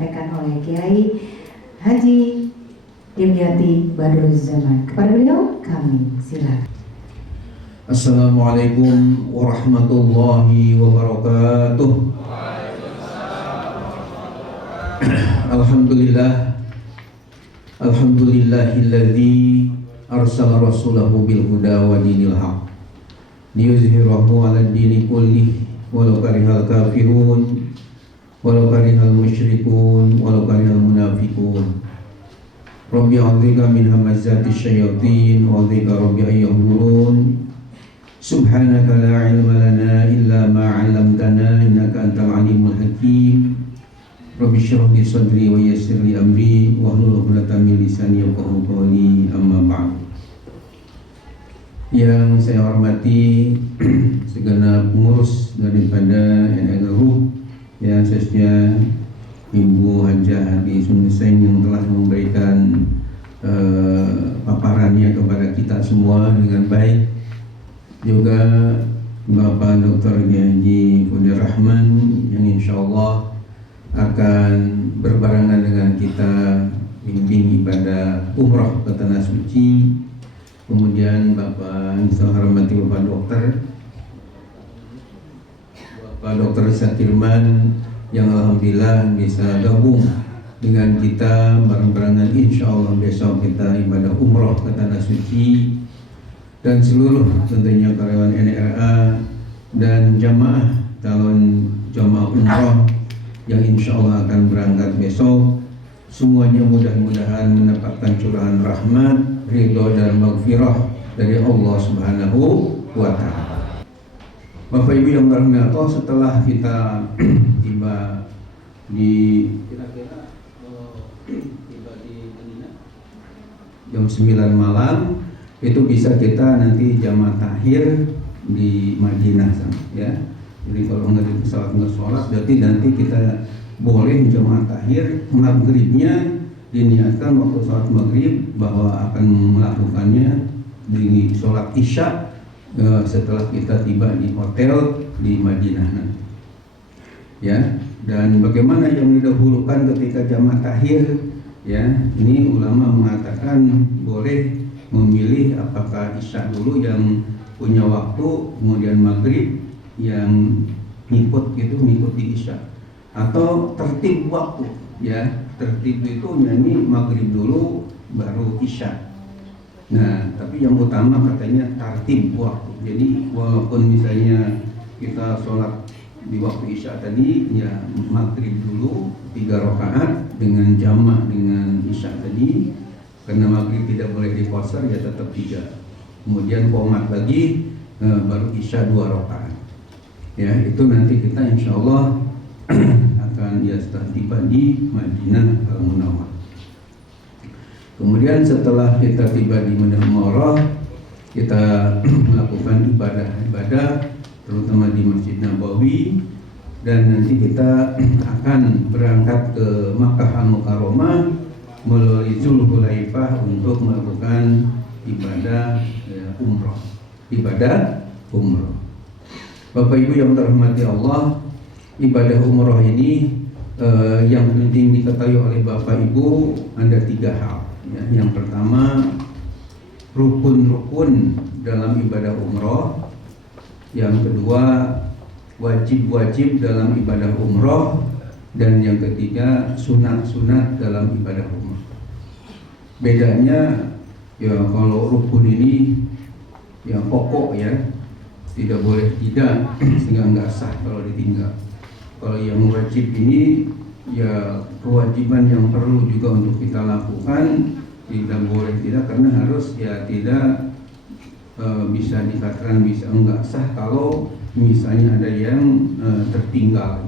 disampaikan oleh Kiai Haji Dimyati Badruzzaman. Kepada beliau kami silakan. Assalamualaikum warahmatullahi wabarakatuh. Alhamdulillahilladzi arsala rasulahu bil huda wa dinil haq liyuzhirahu 'alad dini kullih walau karihal kafirun walau karihal musyrikun walau karihal munafiqun. Rabbi a'udzubika min hamazati syayatin wa a'udzubika rabbi an yahdurun. Subhanaka la ilma lana illa ma 'allamtana innaka antal alimul hakim. Rabbi shrah li sadri wa yassir li amri wahlul 'uqdatam min lisani yafqahu qawli, amma ba'd. Yang saya hormati segenap pengurus daripada NL Group, yang khususnya Ibu Hajah Adi Sunusain yang telah memberikan paparannya kepada kita semua dengan baik. Juga Bapak Dr. Haji Fudin Rahman yang insya Allah akan berbarengan dengan kita bimbing ibadah umroh ke Tanah Suci. Kemudian Bapak yang saya hormati Bapak Dr. Satirman yang alhamdulillah bisa gabung dengan kita bareng-barengan, insya Allah besok kita ibadah umroh ke Tanah Suci. Dan seluruh tentunya karyawan NRA dan jamaah calon jamaah umroh yang insya Allah akan berangkat besok, semuanya mudah-mudahan mendapatkan curahan rahmat, ridho dan maghfirah dari Allah Subhanahu wa Ta'ala. Bapak Ibu yang berbahagia, setelah kita tiba di jam 9 malam, itu bisa kita nanti jamaah takhir di Madinah ya. Jadi kalau nggak di pesawat nggak sholat, berarti nanti kita boleh jamaah takhir maghribnya diniatkan waktu sholat maghrib bahwa akan melakukannya di sholat isya setelah kita tiba di hotel di Madinah nanti. Ya, dan bagaimana yang didahulukan ketika jamaah takhir? Ya, ini ulama mengatakan boleh memilih apakah isya dulu yang punya waktu, kemudian maghrib yang ngikut di isya, atau tertib waktu ya. Tertib itu nyanyi maghrib dulu baru isya. Nah, tapi yang utama katanya tertib waktu. Jadi walaupun misalnya kita sholat di waktu isya tadi ya maghrib dulu 3 rakaat dengan jamak dengan isya tadi, karena maghrib tidak boleh diqashar ya tetap 3. Kemudian qomat lagi baru isya 2 rakaat. Ya, itu nanti kita insya Allah akan setelah tiba di Madinah Al-Munawwarah. Kemudian setelah kita tiba di Madinah Al-Munawwarah, kita melakukan ibadah-ibadah terutama di Masjid Nabawi, dan nanti kita akan berangkat ke Makkah Al-Mukarramah melalui Zulhulaifah untuk melakukan ibadah umroh. Bapak Ibu yang terhormati Allah, ibadah umroh ini yang penting diketahui oleh Bapak Ibu ada 3 hal. Ya. Yang pertama, rukun-rukun dalam ibadah umroh. Yang kedua, wajib-wajib dalam ibadah umroh. Dan yang ketiga, sunat-sunat dalam ibadah umroh. Bedanya ya, kalau rukun ini yang pokok ya, tidak boleh tidak, sehingga nggak sah kalau ditinggal. Kalau yang wajib ini ya kewajiban yang perlu juga untuk kita lakukan, tidak boleh tidak, karena harus ya tidak bisa dikatakan bisa enggak sah kalau misalnya ada yang tertinggal.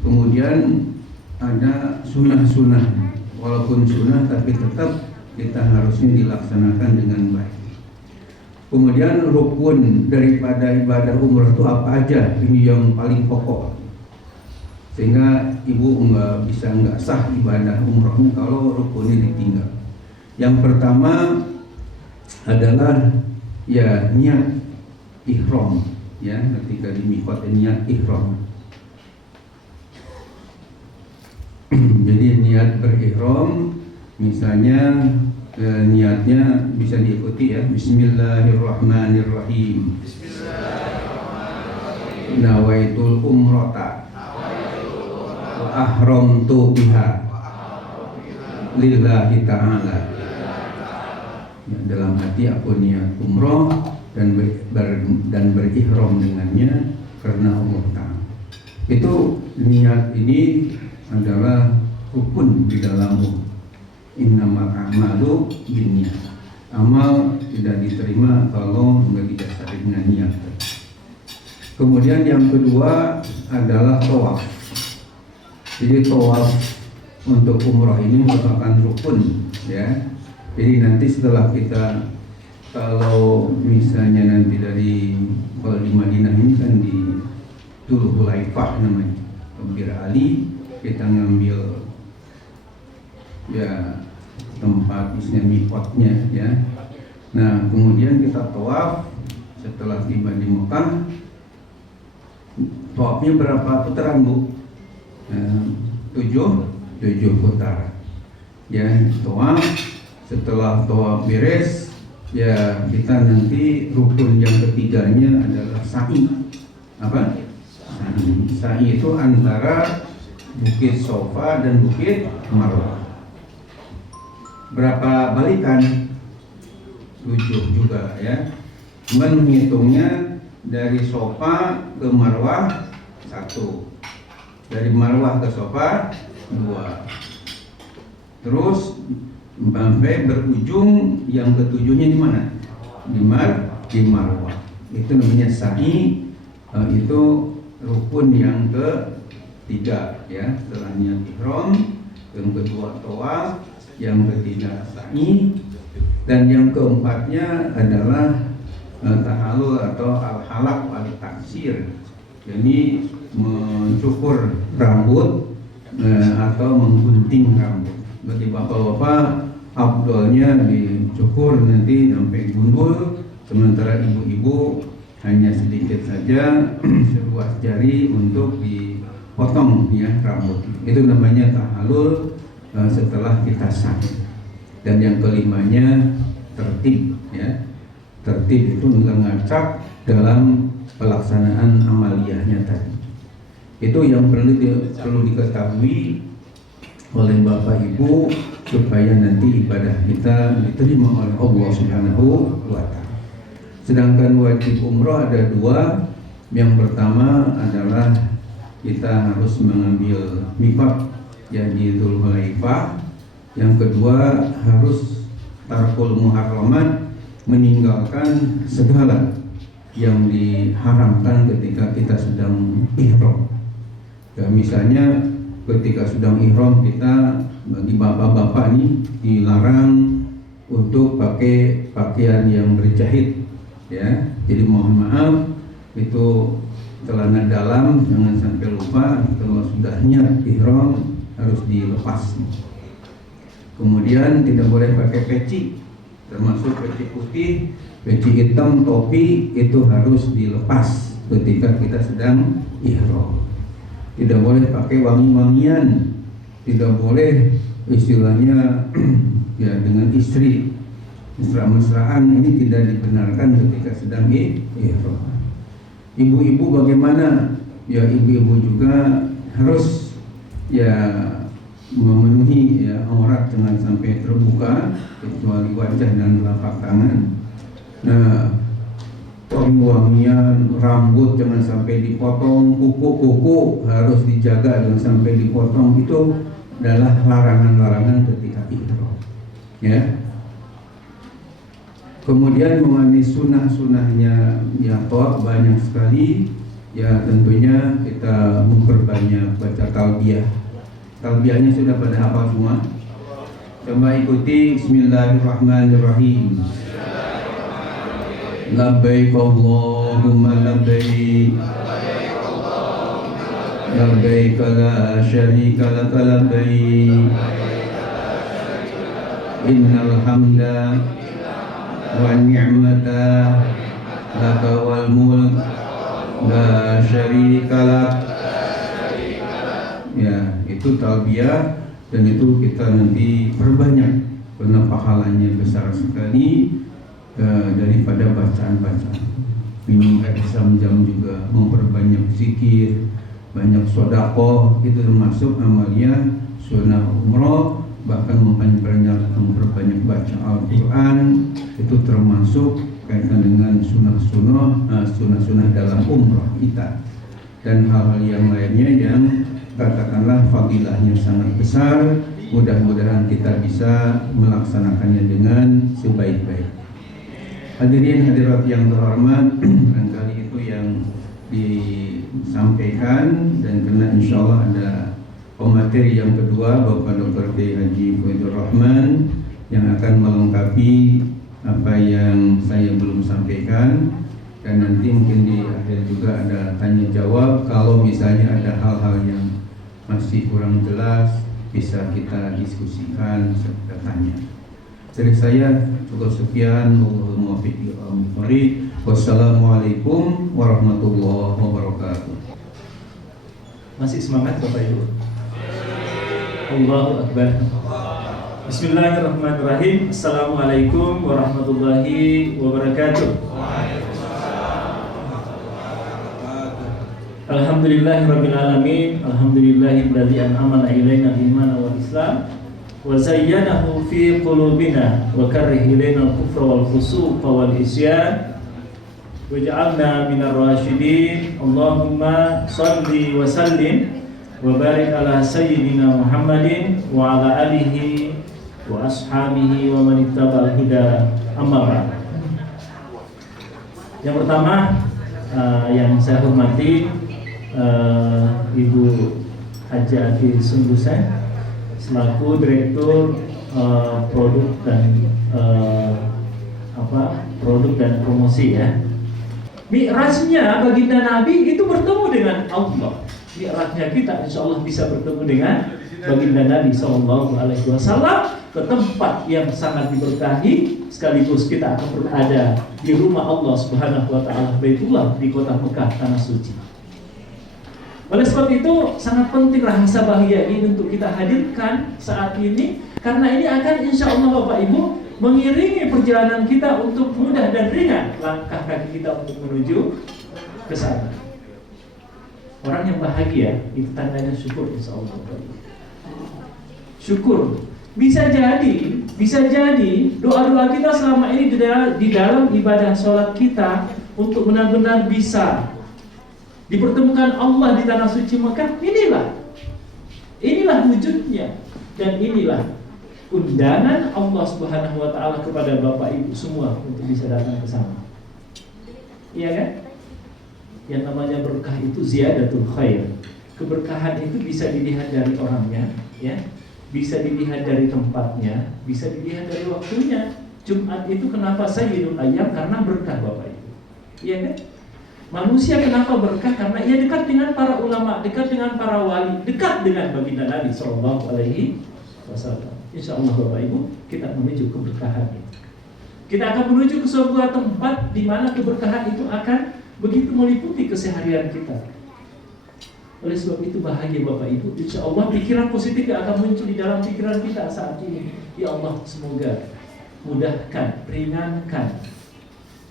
Kemudian ada sunnah-sunnah, walaupun sunnah tapi tetap kita harusnya dilaksanakan dengan baik. Kemudian rukun daripada ibadah umrah itu apa aja? Ini yang paling pokok, sehingga ibu nggak sah ibadah umrahnya kalau rukunnya ditinggal. Yang pertama adalah ya niat ihram, ya ketika di miqat niat ihram. Jadi niat berihram, misalnya niatnya bisa diikuti ya. Bismillahirrahmanirrahim. Nawaitul umrata wa ahramtu biha lillahi ta'ala. Ya, dalam hati aku niat umroh dan berihram dengannya karena Allah Ta'ala. Itu niat ini adalah rukun di dalam innamal a'malu binniyat. Amal tidak diterima kalau tidak didasari dengan niat. Kemudian yang kedua adalah tawaf. Jadi tawaf untuk umrah ini merupakan rukun ya. Jadi nanti setelah kita, kalau misalnya nanti kalau di Madinah ini kan di Dzul Hulaifah namanya, Bir Ali, kita ngambil ya tempat isinya miqatnya ya. Nah kemudian kita tawaf. Setelah tiba di Mekah, tawafnya berapa putaran Bu? 7 putaran ya. Tawaf, setelah tawaf beres ya, kita nanti rukun yang ketiganya adalah sa'i. Apa? Sa'i itu antara Bukit Sofa dan Bukit Marwah. Berapa balikan? 7 juga ya. Cuman menghitungnya dari Sofa ke Marwah 1, dari Marwah ke Sofa 2, terus sampai berujung yang ketujuhnya di mana? Di Marwah. Itu namanya sa'i. Itu rukun yang ketiga ya. Setelah niat ihram, yang kedua tawaf, yang ketiga sa'i, dan yang keempatnya adalah tahallul atau al-halaq wal taksir. Jadi mencukur rambut atau menggunting rambut. Bagi bapak-bapak afdolnya dicukur nanti sampai gundul, sementara ibu-ibu hanya sedikit saja seruas jari untuk dipotong ya rambut. Itu namanya tahallul setelah kita sa'i. Dan yang kelimanya tertib ya. Tertib itu ngacak dalam pelaksanaan amaliyahnya tadi. Itu yang perlu diketahui oleh Bapak Ibu supaya nanti ibadah kita diterima oleh Allah Subhanahu wa Ta'ala. Sedangkan wajib umroh ada 2. Yang pertama adalah kita harus mengambil miqat yang di Dzul Hulaifah. Yang kedua harus tarkul muharramat, meninggalkan segala yang diharamkan ketika kita sedang ihram. Ya, misalnya ketika sedang ihram kita, bagi bapak-bapak nih dilarang untuk pakai pakaian yang berjahit ya. Jadi mohon maaf, itu celana dalam jangan sampai lupa, kalau sudah niat ihram harus dilepas. Kemudian tidak boleh pakai peci, termasuk peci putih, peci hitam, topi, itu harus dilepas ketika kita sedang ihram. Tidak boleh pakai wangi-wangian, tidak boleh istilahnya ya dengan istri mesra-mesraan, ini tidak dibenarkan ketika sedang ihram. Ibu-ibu bagaimana? Ya ibu-ibu juga harus ya memenuhi ya aurat jangan sampai terbuka kecuali wajah dan telapak tangan. Nah, wangi-wangian, rambut jangan sampai dipotong, kuku harus dijaga jangan sampai dipotong. Itu adalah larangan-larangan ketika ihram. Ya. Kemudian mengenai sunnah-sunnahnya ya tawaf banyak sekali. Ya tentunya kita memperbanyak baca talbiyah. Talbiyahnya sudah pada hafal semua? Coba ikuti. Bismillahirrahmanirrahim. Labbaik Allahumma labbaik. Labbaik la syarika laka labbaik. Innal hamda wa ni'mata laka wal mulk la syarika lak. Ya, itu talbiyah dan itu kita nanti perbanyak karena pahalanya besar sekali daripada bacaan-bacaan. Minum air zam-zam juga, memperbanyak zikir, banyak sedekah, itu termasuk amalia sunnah umroh, bahkan memperbanyak baca Al-Quran, itu termasuk kaitan dengan sunnah-sunnah dalam umroh kita, dan hal-hal yang lainnya yang katakanlah fadilahnya sangat besar. Mudah-mudahan kita bisa melaksanakannya dengan sebaik-baik. Hadirin hadirat yang terhormat, barangkali itu yang disampaikan, dan karena insya Allah ada pemateri yang kedua, Bapak Dr. Kiai Haji Faidur Rahman, yang akan melengkapi apa yang saya belum sampaikan, dan nanti mungkin di akhir juga ada tanya jawab. Kalau misalnya ada hal-hal yang masih kurang jelas, bisa kita diskusikan serta tanya. Dari saya cukup sekian. Wassalamualaikum warahmatullahi wabarakatuh. Masih semangat Bapak Ibu? Allahu Akbar. Bismillahirrahmanirrahim. Assalamualaikum warahmatullahi wabarakatuh. Alhamdulillahirabbil alamin. Alhamdulillahilladzi an'ama ilaina al-iman wal islam wa zayyanahu fi qulubina wa karrih ilaina al-kufra wal fusuq wal isyan waj'alna minar rasyidin. Allahumma shalli wa sallim wa barik ala sayyidina Muhammadin wa ala alihi wa ashabihi wa man ittaba'al huda. Amma ba'd. Yang pertama yang saya hormati Ibu Haji Ati Sunggusan selaku Direktur Produk dan Promosi ya. Mi'rajnya baginda Nabi itu bertemu dengan Allah. Mi'rajnya kita insya Allah bisa bertemu dengan baginda Nabi SAW ke tempat yang sangat diberkahi, sekaligus kita akan berada di rumah Allah Subhanahu wa Ta'ala, Baitullah, di kota Mekah, tanah suci. Oleh sebab itu sangat penting rahasia bahagia ini untuk kita hadirkan saat ini, karena ini akan insya Allah Bapak Ibu mengiringi perjalanan kita untuk mudah dan ringan langkah kaki kita untuk menuju ke sana. Orang yang bahagia itu tandanya syukur insya Allah Bapak Ibu. Syukur. Bisa jadi doa-doa kita selama ini di dalam ibadah sholat kita untuk benar-benar bisa dipertemukan Allah di tanah suci Mekah. Inilah wujudnya, dan inilah undangan Allah Subhanahu wa Ta'ala kepada Bapak Ibu semua untuk bisa datang ke sana. Iya kan? Yang namanya berkah itu ziyadatul khair. Keberkahan itu bisa dilihat dari orangnya, ya. Bisa dilihat dari tempatnya, bisa dilihat dari waktunya. Jumat itu kenapa sayyidul ayyam? Karena berkah Bapak Ibu. Iya kan? Manusia kenapa berkah? Karena ia dekat dengan para ulama, dekat dengan para wali, dekat dengan baginda Nabi Sallallahu Alaihi Wasallam. Insya Allah Bapak Ibu, kita menuju keberkahan itu. Kita akan menuju ke sebuah tempat di mana keberkahan itu akan begitu meliputi keseharian kita. Oleh sebab itu bahagia Bapak Ibu, insya Allah pikiran positif yang akan muncul di dalam pikiran kita saat ini. Ya Allah, semoga mudahkan, ringankan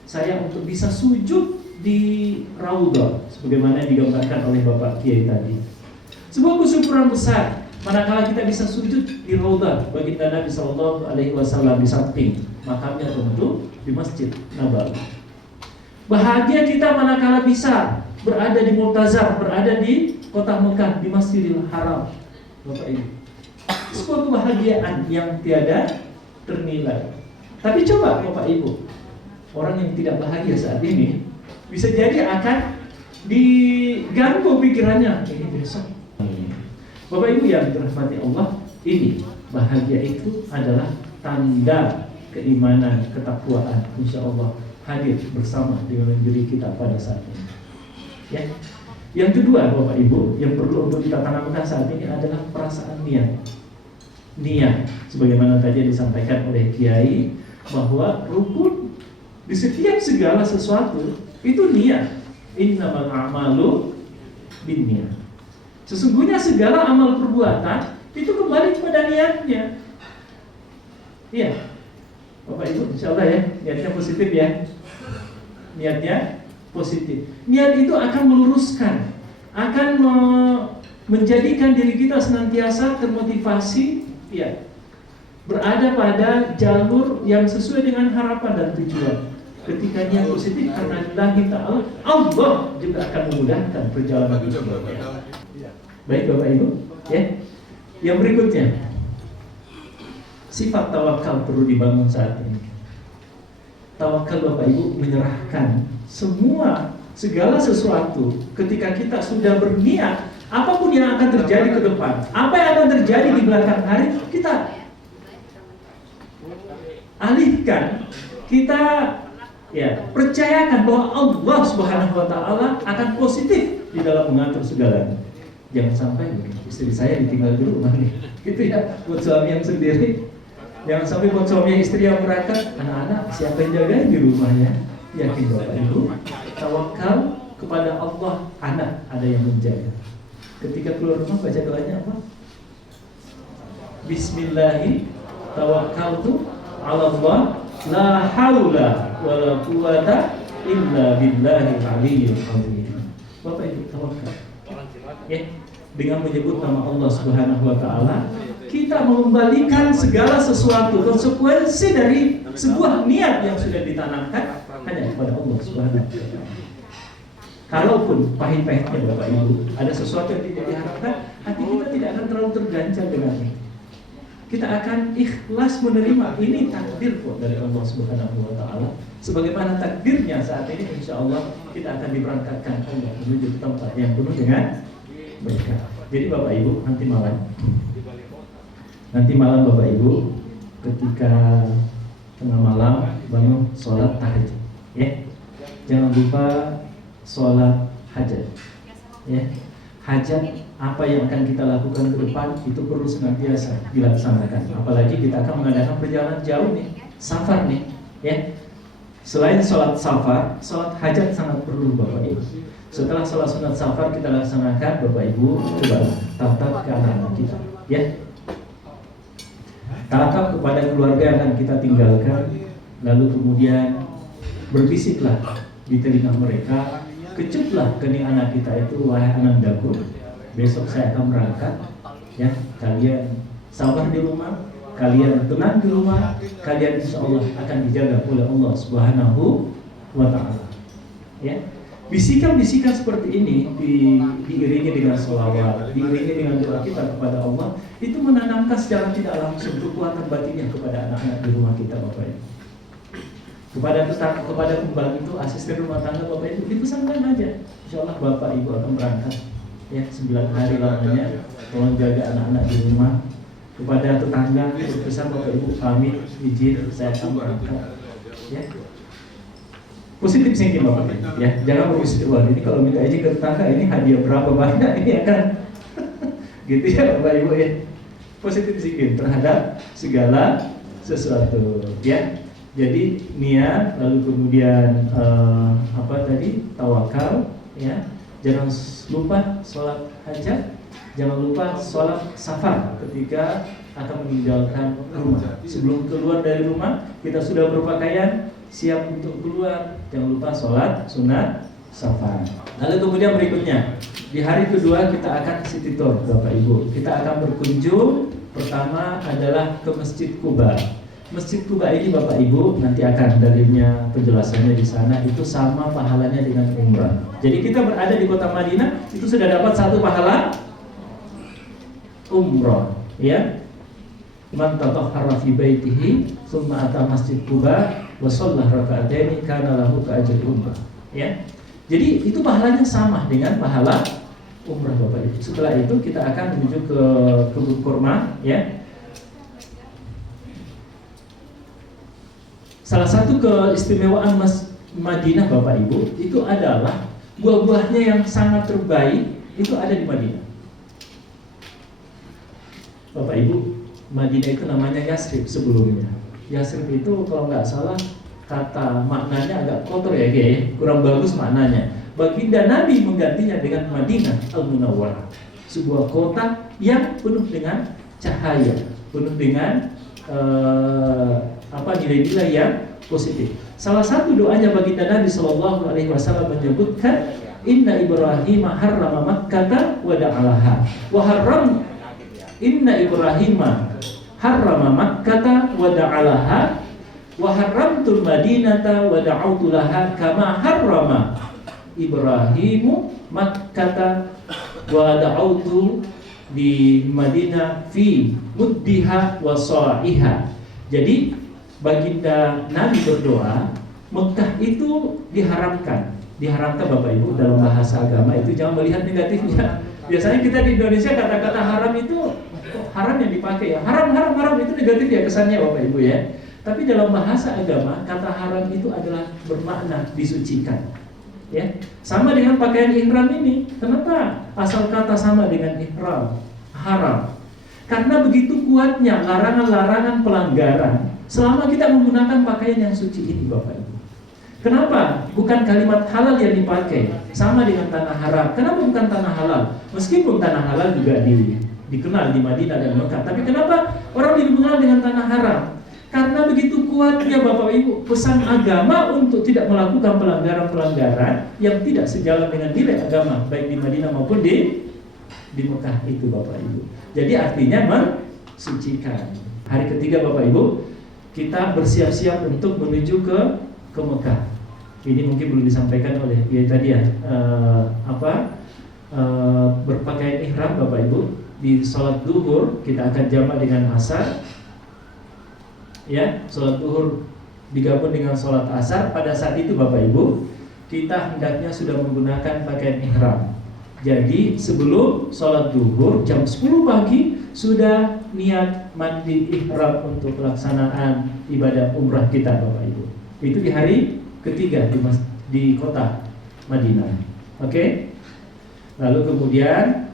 saya untuk bisa sujud di Raudhah sebagaimana digambarkan oleh Bapak Kiai tadi. Sebuah kesyukuran besar manakala kita bisa sujud di Raudhah baginda Nabi Sallallahu Alaihi Wasallam di samping makamnya tentu di Masjid Nabawi. Bahagia kita manakala bisa berada di Multazam, berada di kota Mekah, di Masjidil Haram. Bapak Ibu, sebuah kebahagiaan yang tiada ternilai. Tapi coba Bapak Ibu, orang yang tidak bahagia saat ini bisa jadi akan diganggu pikirannya. Ini besok. Bapak Ibu yang dirahmati Allah, ini bahagia itu adalah tanda keimanan, ketakwaan. Insya Allah hadir bersama dengan diri kita pada saat ini. Ya. Yang kedua Bapak Ibu, yang perlu untuk kita tanamkan saat ini adalah perasaan niat. Niat, sebagaimana tadi disampaikan oleh Kiai, bahwa rukun di setiap segala sesuatu itu niat. Innamal a'malu binniyat. Sesungguhnya segala amal perbuatan itu kembali kepada ada niatnya. Iya, Bapak Ibu, insya Allah ya, niatnya positif ya. Niatnya positif. Niat itu akan meluruskan, akan menjadikan diri kita senantiasa termotivasi, ya, berada pada jalur yang sesuai dengan harapan dan tujuan. Ketika niat positif karena lillahi ta'ala, Allah juga akan memudahkan perjalanan hidup. Baik Bapak Ibu, ya. Yang berikutnya, sifat tawakal perlu dibangun saat ini. Tawakal Bapak Ibu menyerahkan segala sesuatu ketika kita sudah berniat, apapun yang akan terjadi ke depan, apa yang akan terjadi di belakang hari, kita alihkan, kita percayakan bahwa Allah Subhanahu wa taala akan positif di dalam mengatur segalanya. Jangan sampai istri saya ditinggal di rumah nih, gitu ya, buat suami yang sendiri. Jangan sampai buat suami istri yang berangkat, anak-anak siapa yang jagain di rumahnya? Yakin Bapak Ibu, tawakal kepada Allah, anak ada yang menjaga. Ketika keluar rumah baca doanya apa? Bismillahi tawakkaltu 'ala Allah, la haula wala quwata illa billahil aliyyil azim. Bapak Ibu tawakal. Ya, dengan menyebut nama Allah Subhanahu wa taala, kita mengembalikan segala sesuatu, konsekuensi dari sebuah niat yang sudah ditanamkan hanya kepada Allah Subhanahu wa taala. Kalaupun pahit-pahitnya Bapak Ibu, ada sesuatu yang tidak diharapkan, hati kita tidak akan terlalu terganjal dengannya. Kita akan ikhlas menerima, ini takdir kok dari Allah Subhanahu wa taala. Sebagaimana takdirnya saat ini, insya Allah kita akan diberangkatkan Allah menuju tempat yang penuh dengan berkah. Jadi Bapak Ibu, nanti malam Bapak Ibu, ketika tengah malam bangun sholat tahajud, ya, jangan lupa sholat hajat, ya. Hajat apa yang akan kita lakukan ke depan itu perlu senantiasa dilaksanakan. Apalagi kita akan mengadakan perjalanan jauh nih, safar nih, ya. Selain sholat safar, sholat hajat sangat perlu Bapak Ibu. Setelah sholat sunat safar kita laksanakan, Bapak Ibu coba tatap ke anak-anak kita, ya. Tatap kepada keluarga yang akan kita tinggalkan, lalu kemudian berbisiklah di telinga mereka, kecuplah kening anak kita itu, wahai anandaku, besok saya akan berangkat, ya, kalian sabar di rumah, kalian tenang di rumah, kalian insya Allah akan dijaga oleh Allah Subhanahu wa taala. Ya. Bisikan-bisikan seperti ini diiringi dengan sholawat, diiringi dengan doa kita kepada Allah, itu menanamkan secara tidak langsung kekuatan batinnya kepada anak-anak di rumah kita, Bapak Ibu. Kepada pembantu, asisten rumah tangga Bapak Ibu, dipesankan aja, insya Allah Bapak Ibu akan berangkat, ya, 9 hari lamanya, tolong jaga anak-anak di rumah. Kepada tetangga berpesan, Bapak Ibu pamit izin saya akan berangkat, ya. Positif thinking Bapak Ibu, ya, jangan berpikir wah ini kalau minta izin ke tetangga ini hadiah berapa banyak ini akan gitu ya Bapak Ibu, ya. Positif thinking terhadap segala sesuatu, ya. Jadi niat, lalu kemudian tawakal, ya. Jangan lupa sholat hajat, jangan lupa sholat safar ketika akan meninggalkan rumah. Sebelum keluar dari rumah kita sudah berpakaian siap untuk keluar, jangan lupa sholat sunat safar. Lalu kemudian berikutnya, di hari kedua kita akan city tour Bapak Ibu. Kita akan berkunjung, pertama adalah ke Masjid Quba. Masjid Quba ini Bapak Ibu nanti akan dalilnya, penjelasannya di sana, itu sama pahalanya dengan umrah. Jadi kita berada di kota Madinah itu sudah dapat satu pahala umrah, ya. Man tatahhara fi baitihi tsumma ata Masjid Quba wa shalla raka'ataini kana lahu ka'ajri umrah, ya. Jadi itu pahalanya sama dengan pahala umrah Bapak Ibu. Setelah itu kita akan menuju ke kebun kurma, ya. Salah satu keistimewaan Madinah Bapak Ibu itu adalah buah-buahnya yang sangat terbaik itu ada di Madinah. Bapak Ibu, Madinah itu namanya Yasrib sebelumnya. Yasrib itu kalau nggak salah kata maknanya agak kotor ya, kurang bagus maknanya. Baginda Nabi menggantinya dengan Madinah Al-Munawwarah, sebuah kota yang penuh dengan cahaya, penuh dengan nilai-nilai yang positif. Salah satu doanya baginda Nabi Shallallahu Alaihi Wasallam menyebutkan, Inna Ibrahim harrama Makkata wa da'alaha wa harram Inna Ibrahim harrama Makkata wa da'alaha wa harramtul Madinata wa da'autu laha kama harrama Ibrahimu Makkata wa da'autu di Madinah fi muddiha wa sa'iha. Jadi baginda Nabi berdoa, Mekah itu diharamkan Bapak Ibu. Dalam bahasa agama itu jangan melihat negatifnya. Biasanya kita di Indonesia kata-kata haram itu haram yang dipakai ya. Haram itu negatif ya kesannya Bapak Ibu ya. Tapi dalam bahasa agama kata haram itu adalah bermakna disucikan. Ya. Sama dengan pakaian ihram ini. Kenapa asal kata sama dengan ihram? Haram. Karena begitu kuatnya larangan-larangan pelanggaran selama kita menggunakan pakaian yang suci ini Bapak Ibu. Kenapa? Bukan kalimat halal yang dipakai. Sama dengan tanah haram. Kenapa bukan tanah halal? Meskipun tanah halal juga dikenal di Madinah dan Mekah. Tapi kenapa orang lebih mengenal dengan tanah haram? Karena begitu kuatnya Bapak Ibu pesan agama untuk tidak melakukan pelanggaran-pelanggaran yang tidak sejalan dengan nilai agama, baik di Madinah maupun di Mekah itu Bapak Ibu. Jadi artinya mensucikan. Hari ketiga Bapak Ibu, kita bersiap-siap untuk menuju ke Mekah. Ini mungkin belum disampaikan oleh dia tadi ya. Berpakaian ihram Bapak Ibu. Di sholat duhur kita akan jamak dengan asar. Ya, sholat duhur digabung dengan sholat asar. Pada saat itu Bapak Ibu, kita hendaknya sudah menggunakan pakaian ihram. Jadi sebelum sholat duhur jam 10 pagi sudah niat mandi ihram untuk pelaksanaan ibadah umrah kita Bapak Ibu. Itu di hari ketiga di kota Madinah. Oke? Lalu kemudian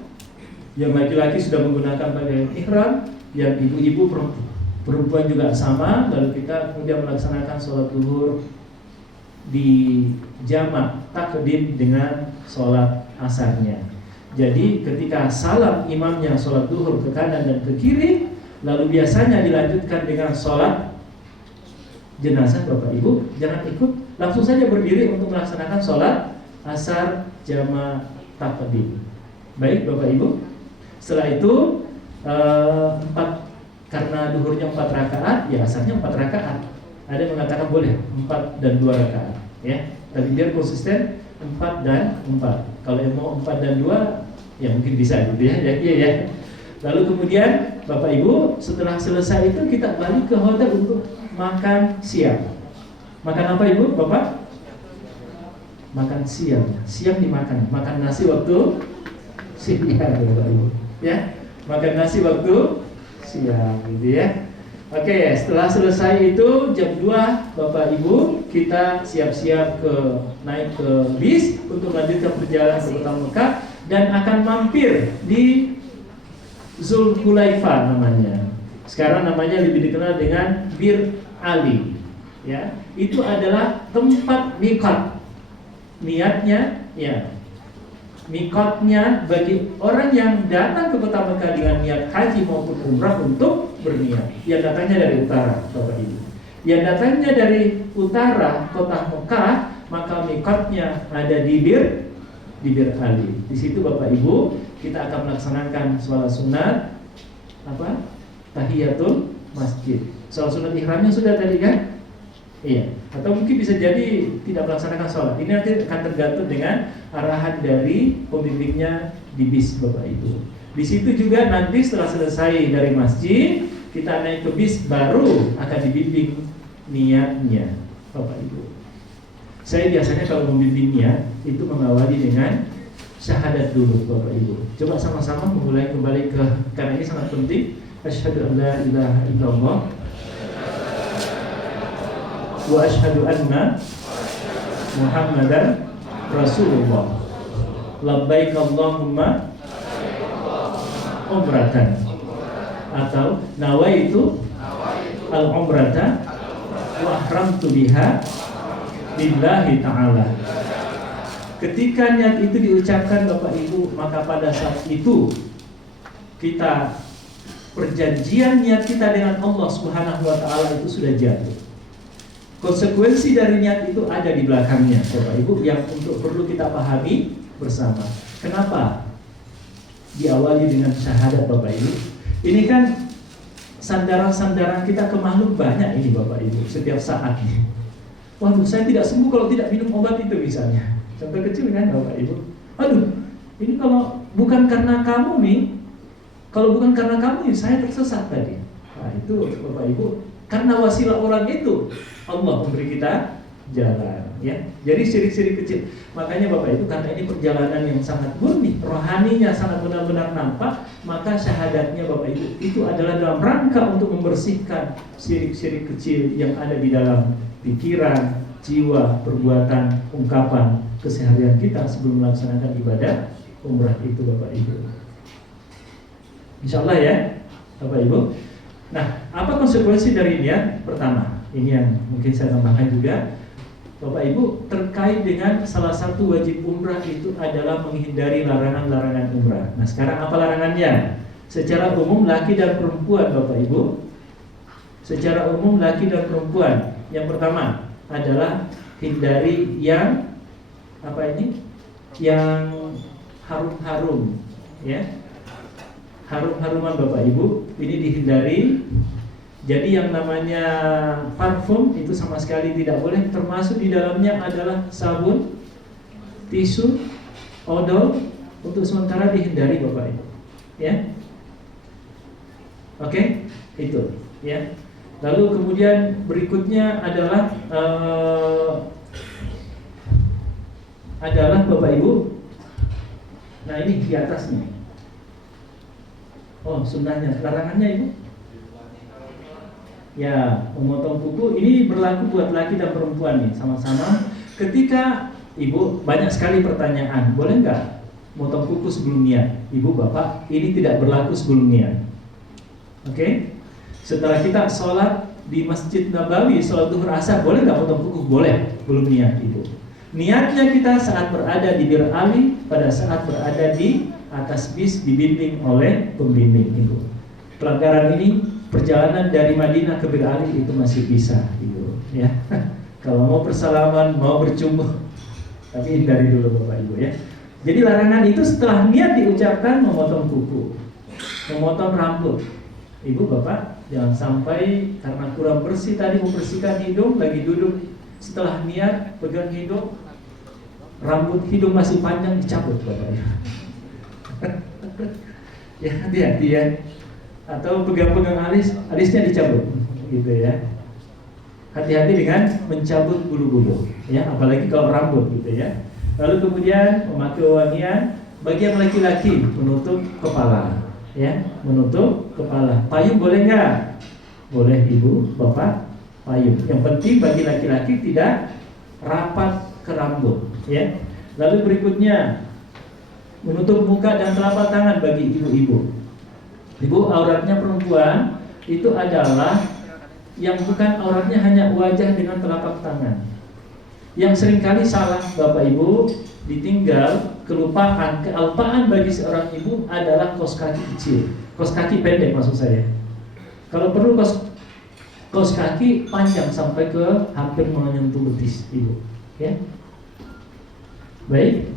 yang laki-laki sudah menggunakan pakaian ihram, yang ibu-ibu perempuan juga sama. Lalu kita kemudian melaksanakan sholat duhur di jamak takdim dengan sholat asarnya. Jadi ketika salam imamnya sholat duhur ke kanan dan ke kiri, lalu biasanya dilanjutkan dengan sholat jenazah Bapak Ibu, jangan ikut, langsung saja berdiri untuk melaksanakan sholat asar jamak takdim. Baik Bapak Ibu. Setelah itu karena duhurnya 4 rakaat, ya asarnya 4 rakaat. Ada yang mengatakan boleh 4 dan 2 rakaat, ya. Tapi biar konsisten 4 dan 4. Kalau yang mau 4 dan 2, ya mungkin bisa gitu ya. Ya. Lalu kemudian Bapak Ibu setelah selesai itu kita balik ke hotel untuk makan siang. Makan apa Ibu, Bapak? Makan siang. Siang dimakan. Makan nasi waktu siang Bapak Ibu. Ya, makan nasi waktu siang gitu ya. Oke, setelah selesai itu jam 2 Bapak Ibu kita siap-siap naik ke bis untuk melanjutkan perjalanan ke kota Mekah dan akan mampir di Zulhulaifa namanya. Sekarang namanya lebih dikenal dengan Bir Ali. Ya, itu adalah tempat miqat. Niatnya ya, miqatnya bagi orang yang datang ke kota Mekah dengan niat haji maupun umrah untuk berniat. Yang datangnya dari utara, Bapak Ibu. Yang datangnya dari utara kota Mekah, maka miqatnya ada di Bir Ali. Di situ Bapak Ibu kita akan melaksanakan sholat sunat tahiyatul masjid. Sholat sunat ihramnya sudah tadi kan? Iya. Atau mungkin bisa jadi tidak melaksanakan sholat. Ini nanti akan tergantung dengan arahan dari pembimbingnya di bis Bapak Ibu. Di situ juga nanti setelah selesai dari masjid kita naik ke bis, baru akan dibimbing niatnya Bapak Ibu. Saya biasanya kalau membimbing niat itu mengawali dengan syahadat dulu Bapak Ibu. Coba sama-sama memulai kembali karena ini sangat penting. Asyhadu an la ilaha illallah wa asyhadu anna Muhammadan Rasulullah. Labbaik Allahumma umratan, atau nawaitu al-umrata wa ahramtu biha lillahi ta'ala. Ketika niat itu diucapkan Bapak Ibu, maka pada saat itu kita perjanjian niat kita dengan Allah Subhanahu wa taala itu sudah jatuh. Konsekuensi dari niat itu ada di belakangnya, Bapak Ibu, yang perlu kita pahami bersama. Kenapa diawali dengan syahadat, Bapak Ibu? Ini kan sandaran-sandaran kita ke makhluk banyak ini, Bapak Ibu, setiap saat ini. Waduh, saya tidak sembuh kalau tidak minum obat itu misalnya. Contoh kecil kan, Bapak Ibu. Aduh, ini kalau bukan karena kamu nih, kalau bukan karena kamu nih, saya tersesat tadi. Nah itu Bapak Ibu, karena wasilah orang itu Allah memberi kita jalan, ya. Jadi syirik-syirik kecil. Makanya Bapak Ibu, karena ini perjalanan yang sangat murni, rohaninya sangat benar-benar nampak, maka syahadatnya Bapak Ibu itu adalah dalam rangka untuk membersihkan syirik-syirik kecil yang ada di dalam pikiran, jiwa, perbuatan, ungkapan, keseharian kita sebelum melaksanakan ibadah umrah itu, Bapak Ibu. Insya Allah ya, Bapak Ibu. Nah, apa konsekuensi dari niat? Pertama, ini yang mungkin saya tambahkan juga, Bapak Ibu, terkait dengan salah satu wajib umrah itu adalah menghindari larangan-larangan umrah. Nah, sekarang apa larangannya? Secara umum laki dan perempuan, Bapak Ibu. Secara umum laki dan perempuan. Yang pertama adalah hindari yang apa ini? Yang harum-harum, ya. Harum-haruman, Bapak Ibu, ini dihindari. Jadi yang namanya parfum itu sama sekali tidak boleh. Termasuk di dalamnya adalah sabun, tisu, odol, untuk sementara dihindari, Bapak Ibu, ya. Oke, itu, ya. Lalu kemudian berikutnya adalah Bapak Ibu. Nah ini di atas nih. Oh, sunnahnya, larangannya Ibu? Ya, memotong kuku ini berlaku buat laki dan perempuan nih, sama-sama. Ketika Ibu, banyak sekali pertanyaan, boleh nggak motong kuku sebelum niat? Ibu, Bapak, ini tidak berlaku sebelum niat. Oke? Setelah kita sholat di Masjid Nabawi, sholat duhur asar, boleh nggak potong kuku? Boleh, belum niat, Ibu. Niatnya kita saat berada di Bir Ali, pada saat berada di atas bis dibimbing oleh pembimbing, Ibu. Pelanggaran ini, perjalanan dari Madinah ke Bir Ali itu masih bisa, Ibu, ya. Kalau mau bersalaman, mau bercumbu, tapi hindari dulu, Bapak Ibu, ya. Jadi larangan itu setelah niat diucapkan, memotong kuku, memotong rambut. Ibu, Bapak, jangan sampai karena kurang bersih tadi membersihkan hidung, lagi duduk setelah niat pegang hidung, rambut hidung masih panjang dicabut, Bapak Ibu. Ya, hati-hati ya. Atau pegang-pegang alisnya dicabut, gitu ya. Hati-hati dengan mencabut bulu-bulu, ya, apalagi kalau rambut, gitu ya. Lalu kemudian memakai wangian. Bagi yang laki-laki menutup kepala, ya, menutup kepala. Payung boleh nggak? Boleh, Ibu, Bapak, payung. Yang penting bagi laki-laki tidak rapat ke rambut, ya. Lalu berikutnya menutup muka dan telapak tangan bagi ibu-ibu. Ibu, auratnya perempuan itu adalah yang bukan auratnya hanya wajah dengan telapak tangan. Yang seringkali salah, Bapak Ibu, ditinggal, kelupaan, kealpaan bagi seorang ibu adalah kaos kaki kecil, kaos kaki pendek maksud saya. Kalau perlu kaos kaki panjang sampai ke hampir menyentuh betis, Ibu, ya. Baik.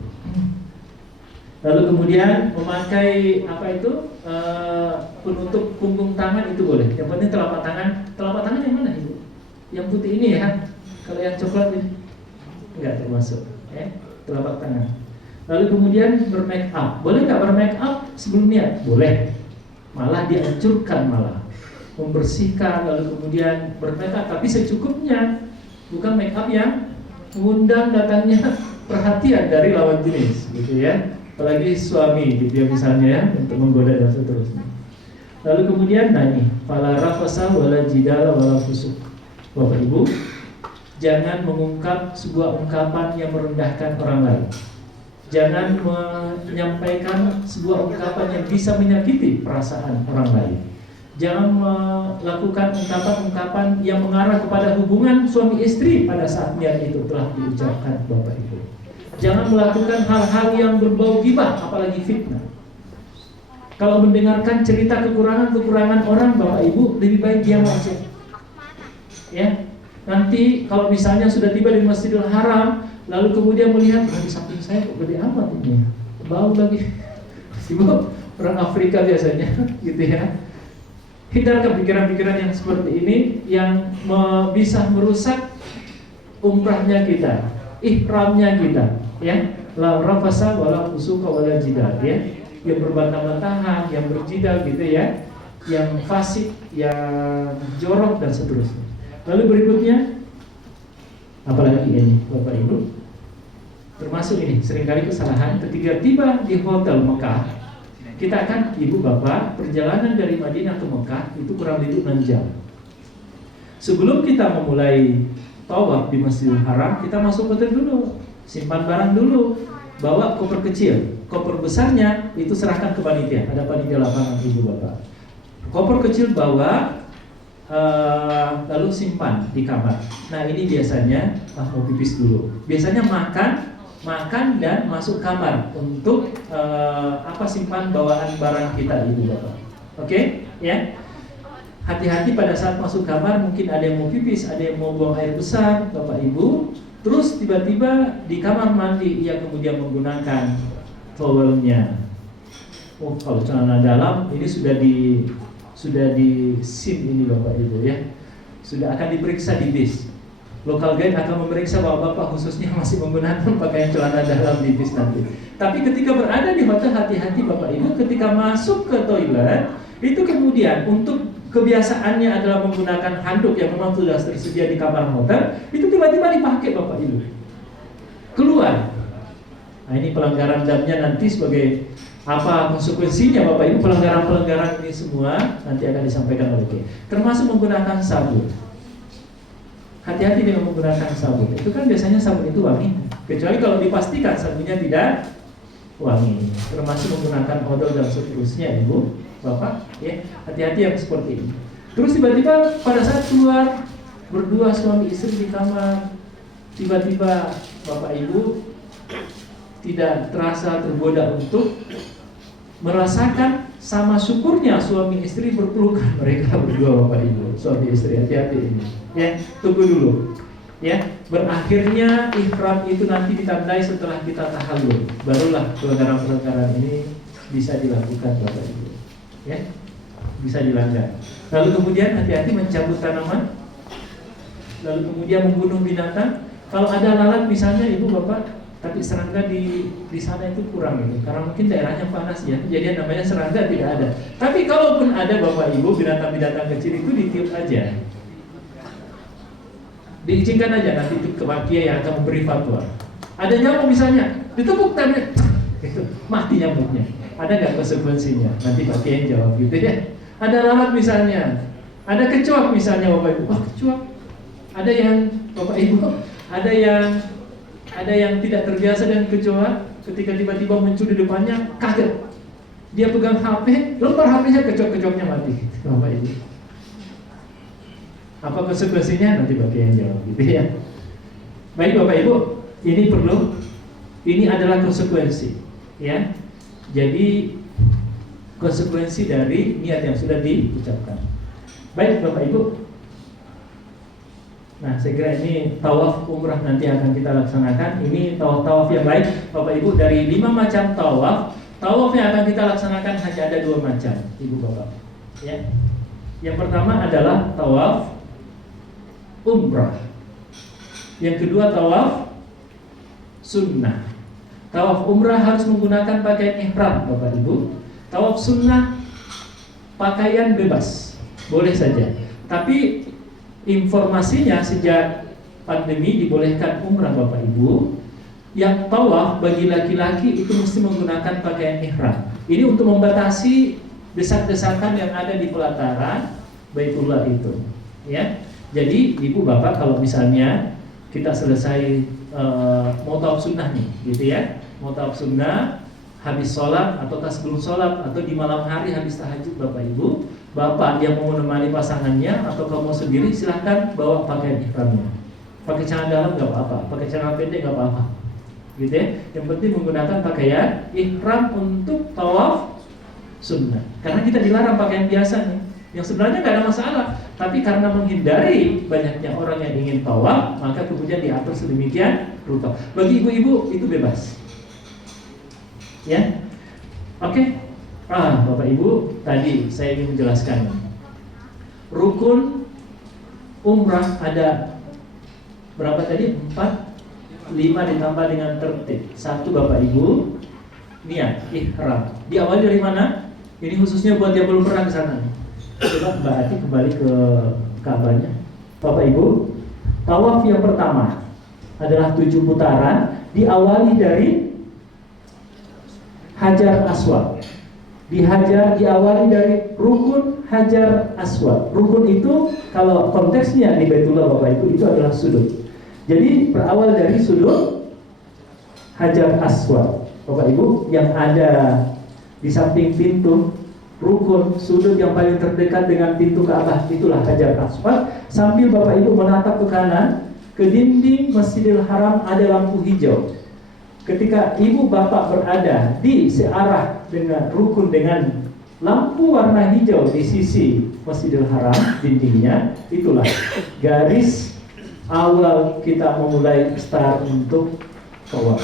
Lalu kemudian memakai apa itu penutup punggung tangan itu boleh. Yang penting telapak tangan yang mana, Ibu? Yang putih ini ya. Kalau yang coklat ini enggak termasuk, ya. Telapak tangan. Lalu kemudian bermake up. Boleh nggak bermake up sebelum niat? Boleh. Malah dianjurkan, malah membersihkan. Lalu kemudian bermake up, tapi secukupnya, bukan make up yang mengundang datangnya perhatian dari lawan jenis, gitu ya. Apalagi suami, gitu ya, misalnya ya, untuk menggoda dan seterusnya. Lalu kemudian, nah ini, fala rafasa wala jidala wala fusuk. Bapak Ibu, jangan mengungkap sebuah ungkapan yang merendahkan orang lain. Jangan menyampaikan sebuah ungkapan yang bisa menyakiti perasaan orang lain. Jangan melakukan ungkapan-ungkapan yang mengarah kepada hubungan suami istri pada saat niat itu telah diucapkan, Bapak Ibu. Jangan melakukan hal-hal yang berbau ghibah, apalagi fitnah. Kalau mendengarkan cerita kekurangan-kekurangan orang, Bapak Ibu, lebih baik diam aja. Ya, nanti kalau misalnya sudah tiba di Masjidil Haram, lalu kemudian melihat, di samping saya kok gede amat ini, bau lagi. Ibu, orang Afrika biasanya, gitu ya. Hindarkan pikiran-pikiran yang seperti ini yang bisa merusak umrahnya kita, ihramnya kita, ya. La rafasa wala fusuqa wala jidal, ya. Yang berbantah-bantahan, yang berjidal gitu ya, yang fasik, yang jorok dan seterusnya. Lalu berikutnya, apalagi ini Bapak Ibu, termasuk ini seringkali kesalahan ketika tiba di hotel Mekah. Kita akan, Ibu Bapak, perjalanan dari Madinah ke Mekah itu kurang lebih 6 jam. Sebelum kita memulai tawaf di Masjidil Haram, kita masuk hotel dulu, simpan barang dulu, bawa koper kecil. Koper besarnya itu serahkan ke panitia, ada panitia lapangan, Ibu Bapak. Koper kecil bawa, lalu simpan di kamar. Nah ini biasanya mau pipis dulu. Biasanya makan dan masuk kamar untuk simpan bawaan barang kita, Ibu Bapak. Oke, ya. Hati-hati pada saat masuk kamar, mungkin ada yang mau pipis, ada yang mau buang air besar, Bapak Ibu. Terus tiba-tiba di kamar mandi ia kemudian menggunakan towelnya. Oh, kalau celana dalam ini sudah di SIM ini Bapak Ibu ya. Sudah akan diperiksa di bis. Local guide akan memeriksa bahwa Bapak khususnya masih menggunakan pakaian celana dalam di bis nanti. Tapi ketika berada di hotel, hati-hati Bapak Ibu, ketika masuk ke toilet, itu kemudian untuk kebiasaannya adalah menggunakan handuk yang memang sudah tersedia di kamar hotel, itu tiba-tiba dipakai Bapak Ibu. Keluar. Nah ini pelanggaran jamnya nanti sebagai apa konsekuensinya Bapak Ibu, pelanggaran-pelanggaran ini semua nanti akan disampaikan oleh Kiai. Termasuk menggunakan sabun. Hati-hati dengan menggunakan sabun. Itu kan biasanya sabun itu wangi, kecuali kalau dipastikan sabunnya tidak wangi. Termasuk menggunakan odol dan seterusnya, Ibu, Bapak, ya. Hati-hati yang seperti ini. Terus tiba-tiba pada saat keluar berdua suami istri di kamar, tiba-tiba Bapak Ibu tidak terasa tergoda untuk merasakan sama syukurnya suami istri berpelukan mereka berdua, Bapak Ibu, suami istri. Hati-hati ini, ya. Tunggu dulu, ya. Berakhirnya ihram itu nanti ditandai setelah kita tahallul, barulah pelanggaran-pelanggaran ini bisa dilakukan, Bapak Ibu, ya, bisa dilanggar. Lalu kemudian hati-hati mencabut tanaman, lalu kemudian membunuh binatang. Kalau ada lalat misalnya, Ibu Bapak, tapi serangga di sana itu kurang gitu, karena mungkin daerahnya panas ya, jadi namanya serangga tidak ada. Tapi kalaupun ada Bapak Ibu, binatang-binatang kecil itu ditiup aja, diizinkan aja, nanti itu ke Kiai yang akan memberi fatwa. Ada nyamuk misalnya, ditepuk tangannya, itu mati nyamuknya. Ada nggak konsekuensinya? Nanti Pak Kiai jawab gitu ya. Ada lalat misalnya, ada kecoak misalnya Bapak Ibu, wah kecoak. Ada yang Bapak Ibu, ada yang tidak terbiasa dengan kecoak, ketika tiba-tiba muncul di depannya, kaget. Dia pegang HP, lempar HP-nya, kecoak-kecoaknya mati. Bapak Ibu, apa konsekuensinya? Nanti Bapak yang jawab gitu ya. Baik Bapak Ibu, ini adalah konsekuensi, ya. Jadi konsekuensi dari niat yang sudah diucapkan. Baik Bapak Ibu. Nah, saya kira ini tawaf umrah nanti akan kita laksanakan. Ini tawaf yang baik, Bapak Ibu. Dari 5 macam tawaf yang akan kita laksanakan hanya ada 2 macam, Ibu Bapak. Ya. Yang pertama adalah tawaf umrah. Yang kedua tawaf sunnah. Tawaf umrah harus menggunakan pakaian ihram, Bapak Ibu. Tawaf sunnah pakaian bebas, boleh saja. Tapi informasinya sejak pandemi dibolehkan umrah Bapak Ibu. Yang tawaf bagi laki-laki itu mesti menggunakan pakaian ihram. Ini untuk membatasi desak-desakan yang ada di pelataran Baitullah itu, ya. Jadi Ibu Bapak, kalau misalnya kita selesai mau tawaf sunnah nih, gitu ya, mau tawaf sunnah habis sholat ataukah sebelum sholat atau di malam hari habis tahajud, Bapak Ibu, Bapak yang mau menemani pasangannya atau kamu sendiri, silahkan bawa pakaian ihramnya. Pakai celana dalam nggak apa-apa, pakai celana pendek nggak apa-apa, gitu ya. Yang penting menggunakan pakaian ihram untuk tawaf sunnah. Karena kita dilarang pakaian biasa nih, yang sebenarnya nggak ada masalah, tapi karena menghindari banyaknya orang yang ingin tawaf, maka kemudian diatur sedemikian rupa. Bagi ibu-ibu itu bebas, ya. Oke. Bapak Ibu, tadi saya ingin menjelaskan rukun umrah ada berapa tadi? 4, 5 ditambah dengan tertib. 1 Bapak Ibu, niat ihram. Diawali dari mana? Ini khususnya buat yang belum pernah ke sana. Coba Mbak Ati kembali ke Ka'bahnya. Bapak Ibu, tawaf yang pertama adalah 7 putaran, diawali dari Hajar Aswad. Diawali dari rukun Hajar Aswad. Rukun itu kalau konteksnya di Baitullah Bapak Ibu itu adalah sudut. Jadi berawal dari sudut Hajar Aswad Bapak Ibu, yang ada di samping pintu rukun, sudut yang paling terdekat dengan pintu Ka'bah, itulah Hajar Aswad. Sambil Bapak Ibu menatap ke kanan, ke dinding Masjidil Haram ada lampu hijau. Ketika ibu bapak berada di searah dengan rukun dengan lampu warna hijau di sisi Masjidil Haram dindingnya, itulah garis awal kita memulai start untuk tawaf.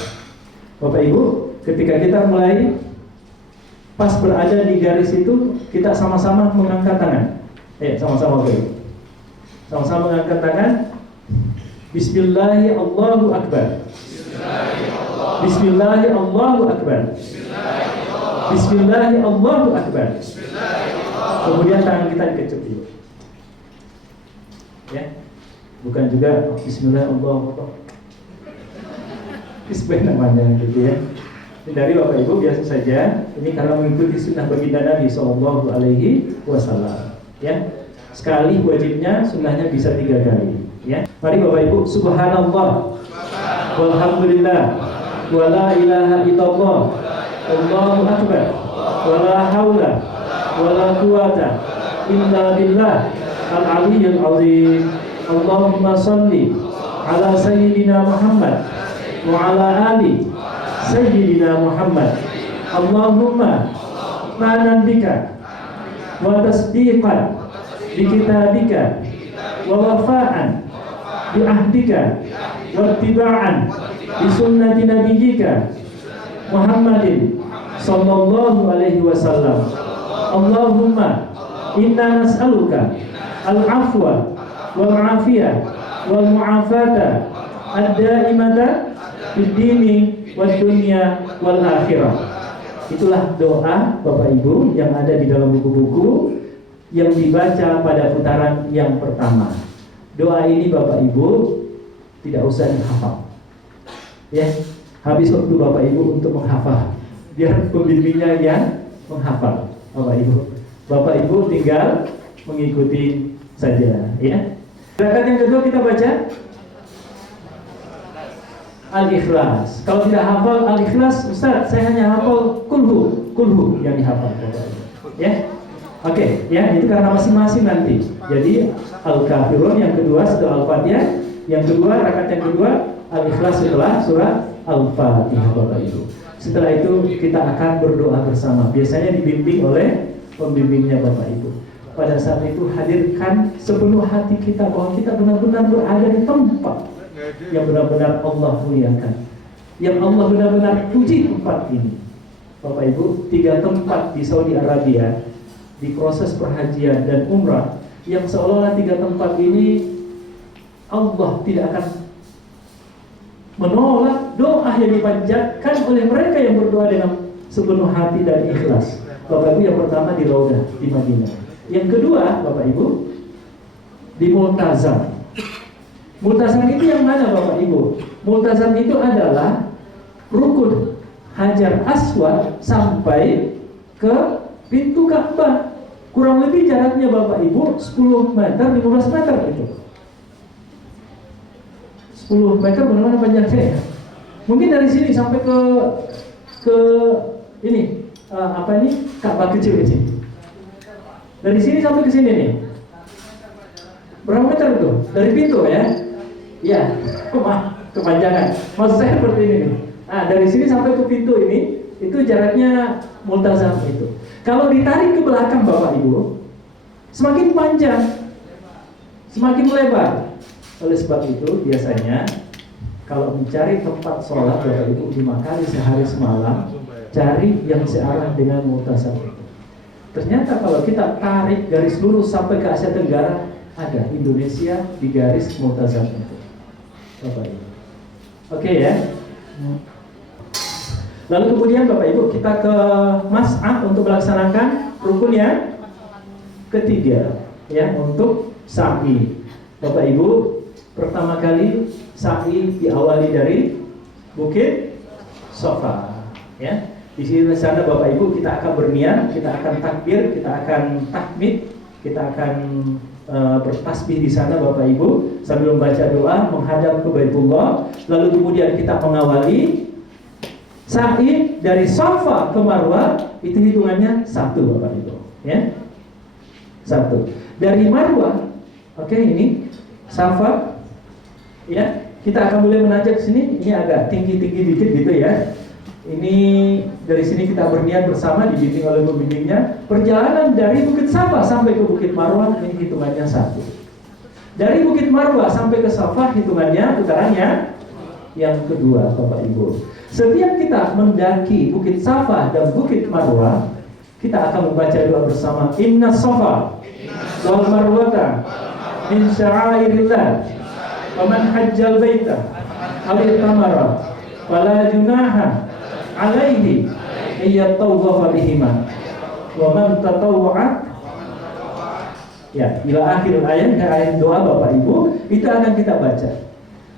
Bapak Ibu, ketika kita mulai pas berada di garis itu, kita sama-sama mengangkat tangan. Sama-sama Bapak Ibu. Sama-sama mengangkat tangan. Bismillahirrahmanirrahim. Allahu Akbar. Bismillahirrahmanirrahim. Allahu Akbar. Bismillahirrahmanirrahim. Allahu Akbar. Kemudian tangan kita dikecup dulu. Ya. Bukan juga Bismillahirrahmanirrahim. Allahu Akbar. Bismillah namanya gitu ya. Hindari Bapak Ibu biasa saja. Ini karena mengikuti sunnah baginda Nabi Sallallahu Alaihi Wasallam. Ya. Sekali wajibnya, sunnahnya bisa 3 kali. Ya. Mari Bapak Ibu, Subhanallah, walhamdulillah, wala ilaha illallah, Allahu Akbar, wala haula wala quwata illa billah al-aliyyil azim. Allahumma salli ala sayyidina Muhammad wa ala ali sayyidina Muhammad. Allahumma ma'nan bika wa tasdiqan bi kitabika wa wafa'an bi ahdika wa ittiba'an bi sunnati nabiyyika Muhammadin sallallahu alaihi wasallam. Allahumma inna nas'aluka al-afwa wal afiyah wal mu'afata ad-daimata fid dini wad dunya wal akhirah. Itulah doa Bapak Ibu yang ada di dalam buku-buku yang dibaca pada putaran yang pertama. Doa ini Bapak Ibu tidak usah dihafal. Ya, habis waktu Bapak Ibu untuk menghafal. Biar pembimbingnya yang menghafal. Bapak Ibu. Bapak Ibu tinggal mengikuti saja, ya. Rakaat yang kedua kita baca Al-Ikhlas. Kalau tidak hafal Al-Ikhlas, Ustaz, saya hanya hafal kulhu yang dihafal. Ya. Oke, ya, itu karena masing-masing nanti. Jadi Al-Kafirun yang kedua setelah Al-Fatihah, yang kedua rakaat yang kedua Al-Ikhlas setelah surah Al-Fatihah Bapak Ibu. Setelah itu kita akan berdoa bersama. Biasanya dibimbing oleh pembimbingnya Bapak Ibu. Pada saat itu hadirkan sepenuh hati kita bahwa kita benar-benar berada di tempat yang benar-benar Allah muliakan, yang Allah benar-benar puji tempat ini. Bapak Ibu, 3 tempat di Saudi Arabia di proses perhajian dan umrah yang seolah-olah 3 tempat ini Allah tidak akan menolak doa yang dipanjatkan oleh mereka yang berdoa dengan sepenuh hati dan ikhlas. Bapak Ibu, yang pertama di Raudah di Madinah. Yang kedua, Bapak Ibu, di Multazam. Multazam itu yang mana Bapak Ibu? Multazam itu adalah rukun Hajar Aswad sampai ke pintu Ka'bah. Kurang lebih jaraknya Bapak Ibu 10 meter, 15 meter itu. 10 meter benar-benar panjangnya ya. Mungkin dari sini sampai ke ini Ka'bah kecil ini. Dari sini sampai ke sini nih. Berapa meter itu? Dari pintu ya? Iya, kepanjangan. Maksud saya seperti ini nih. Nah, dari sini sampai ke pintu ini Itu jaraknya multazam itu. Kalau ditarik ke belakang Bapak Ibu, semakin panjang, semakin lebar. Oleh sebab itu biasanya kalau mencari tempat sholat Bapak Ibu 5 kali sehari semalam, cari yang searah dengan multazam itu. Ternyata kalau kita tarik garis lurus sampai ke Asia Tenggara, ada Indonesia di garis multazam itu, Bapak Ibu. Oke ya. Lalu kemudian Bapak Ibu kita ke mas'ah untuk melaksanakan rukun yang ketiga, ya, untuk sa'i. Bapak Ibu, pertama kali sa'i diawali dari Bukit Safa, ya. Di sini sana Bapak Ibu kita akan berniat, kita akan takbir, kita akan tahmid, kita akan bertasbih di sana Bapak Ibu sambil membaca doa menghadap ke Baitullah. Lalu kemudian kita mengawali sa'i dari Safa ke Marwah, itu hitungannya 1 Bapak Ibu, ya. 1. Dari Marwah, oke, ini Safa, ya. Kita akan mulai menanjak sini, ini agak tinggi-tinggi dikit gitu ya. Ini dari sini kita berniat bersama dibimbing oleh pembimbingnya. Perjalanan dari Bukit Safa sampai ke Bukit Marwah ini hitungannya 1. Dari Bukit Marwah sampai ke Safa hitungannya putarannya yang kedua Bapak Ibu. Setiap kita mendaki Bukit Safa dan Bukit Marwah, kita akan membaca doa bersama. Inna Safa wal Marwata min sya'airillah wa man hajjal baita aw itamara fala junaha alaihi iyyatawwafa bihima wa man tatawwa'a, ya, ila akhir ayat, ke ayat doa Bapak Ibu itu akan kita baca.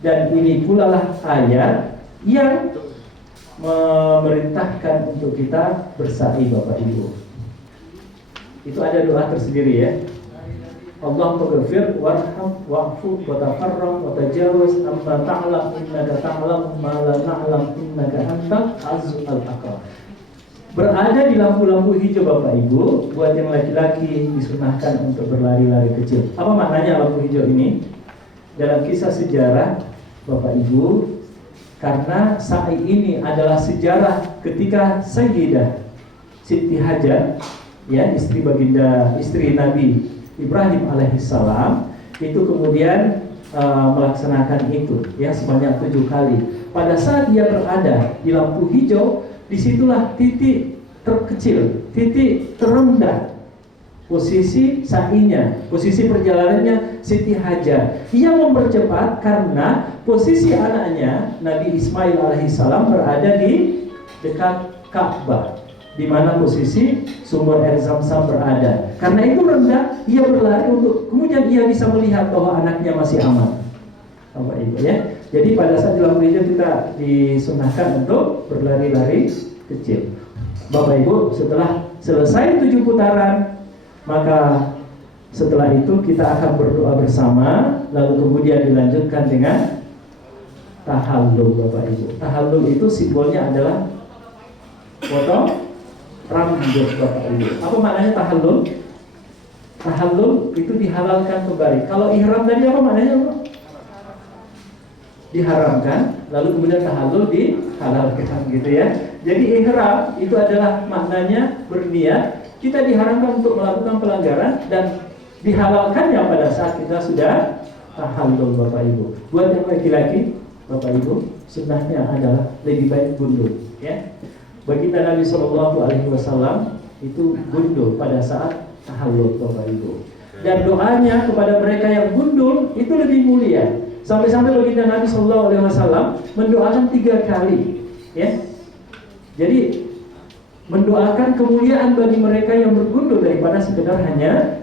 Dan ini pula lah ayat yang memerintahkan untuk kita bersa'i Bapak Ibu. Itu ada doa tersendiri ya. Allah taghfir warham wa'fu wa takarram wa tajawaz amma ta'lam innaka ta'lam ma la na'lam innaka antal azizul hakim. Berada di lampu-lampu hijau Bapak Ibu, buat yang laki-laki disunahkan untuk berlari-lari kecil. Apa maknanya lampu hijau ini? Dalam kisah sejarah Bapak Ibu, karena sa'i ini adalah sejarah ketika Sayyidah Siti Hajar, ya, istri Nabi Ibrahim alaihissalam, itu kemudian melaksanakan itu, ya, sebanyak 7 kali. Pada saat dia berada di lampu hijau, disitulah titik terkecil, titik terendah posisi sa'inya, posisi perjalanannya Siti Hajar. Ia mempercepat karena posisi anaknya Nabi Ismail alaihissalam berada di dekat Ka'bah, di mana posisi sumber air Zam-Zam berada. Karena itu rendah, ia berlari untuk kemudian ia bisa melihat bahwa anaknya masih aman. Bapak Ibu ya. Jadi pada saat di lampu hijau kita disunahkan untuk berlari-lari kecil. Bapak Ibu, setelah selesai 7 putaran, maka setelah itu kita akan berdoa bersama, lalu kemudian dilanjutkan dengan tahallul Bapak Ibu. Tahallul itu simbolnya adalah potong rambut Bapak Ibu. Apa maknanya tahallul? Tahallul itu dihalalkan kembali. Kalau ihram tadi apa maknanya Bapak? Diharamkan, lalu kemudian tahallul dihalalkan gitu ya. Jadi ihram itu adalah maknanya berniat, kita diharamkan untuk melakukan pelanggaran dan dihalalkannya pada saat kita sudah tahallul Bapak Ibu. Buat yang laki-laki Bapak Ibu, sunnahnya adalah lebih baik gundul ya. Baginda Nabi SAW itu gundul pada saat tahallul Bapak Ibu. Dan doanya kepada mereka yang gundul itu lebih mulia. Sampai-sampai baginda Nabi SAW mendoakan 3 kali, ya. Jadi mendoakan kemuliaan bagi mereka yang bergundul daripada sekedar hanya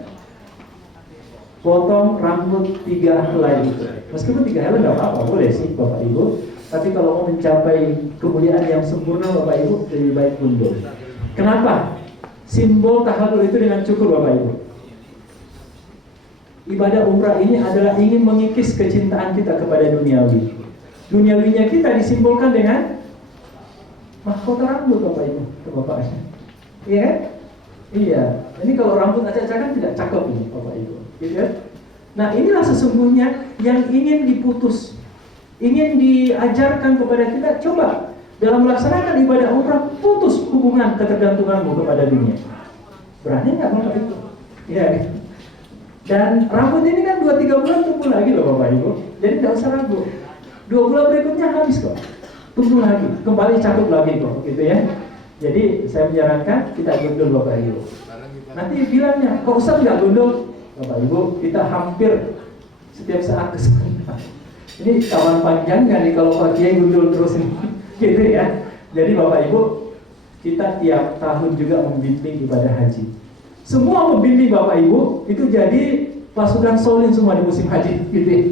potong rambut 3 helai itu. Meskipun 3 helai nggak apa-apa, boleh sih Bapak Ibu. Tapi kalau mau mencapai kemuliaan yang sempurna Bapak Ibu, lebih baik gundul. Kenapa? Simbol tahallul itu dengan cukur Bapak Ibu. Ibadah umrah ini adalah ingin mengikis kecintaan kita kepada duniawi. Duniawinya kita disimbolkan dengan mahkota rambut Bapak Ibu. Bapak. Iya kan? Iya. Ini kalau rambut acak-acakan tidak cakep ini Bapak Ibu. Gitu kan? Nah inilah sesungguhnya yang ingin diputus, ingin diajarkan kepada kita. Coba dalam melaksanakan ibadah umrah putus hubungan ketergantunganmu kepada dunia. Berani nggak Bapak Ibu? Ya. Dan rambut ini kan 2-3 bulan tumbuh lagi loh Bapak Ibu. Jadi tidak usah ragu. 2 bulan berikutnya habis kok. Tumbuh lagi, kembali cakep lagi kok, gitu ya. Jadi saya menyarankan kita gundul Bapak Ibu. Nanti bilangnya, kok Ustaz nggak gundul? Bapak Ibu, kita hampir setiap saat kesana. Ini kawan panjang kan nih kalau Pak Kiai gundul terus ini, gitu ya. Jadi Bapak Ibu, kita tiap tahun juga membimbing ibadah haji. Semua membimbing Bapak Ibu itu jadi pasukan solin semua di musim haji, gitu ya.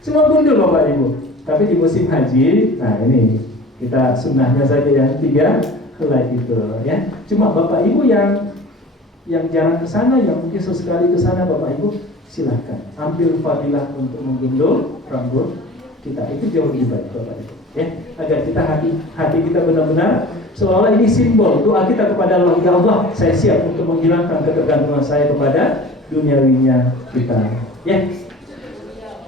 Semua gundul Bapak Ibu. Tapi di musim haji, nah ini kita sunnahnya saja yang 3 helai itu, ya. Cuma Bapak Ibu yang jarang ke sana, yang mungkin sesekali ke sana, Bapak Ibu silahkan ambil fadilah untuk menggundul rambut kita, itu jauh lebih baik Bapak Ibu, ya, agar kita hati kita benar-benar seolah ini simbol doa kita kepada Allah, ya Allah, saya siap untuk menghilangkan ketergantungan saya kepada duniawinya kita, ya.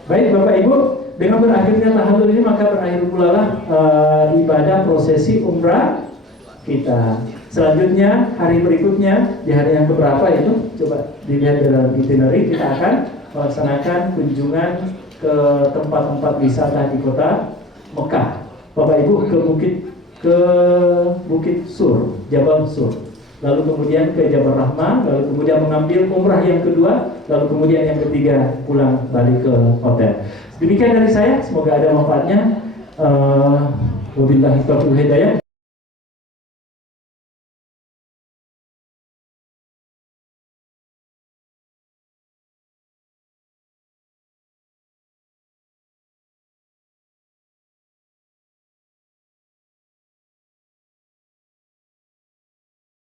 Baik Bapak Ibu, dengan berakhirnya tahallul ini maka berakhir pula lah ibadah prosesi umrah kita. Selanjutnya hari berikutnya di hari yang keberapa itu coba dilihat dalam itinerary, kita akan melaksanakan kunjungan ke tempat-tempat wisata di kota Mekah. Bapak Ibu ke Bukit Sur, Jabal Sur. Lalu kemudian ke Jabal Rahmah, lalu kemudian mengambil umrah yang kedua, lalu kemudian yang ketiga pulang balik ke hotel. Demikian dari saya, semoga ada manfaatnya. Wabillahi taufiq wal hidayah.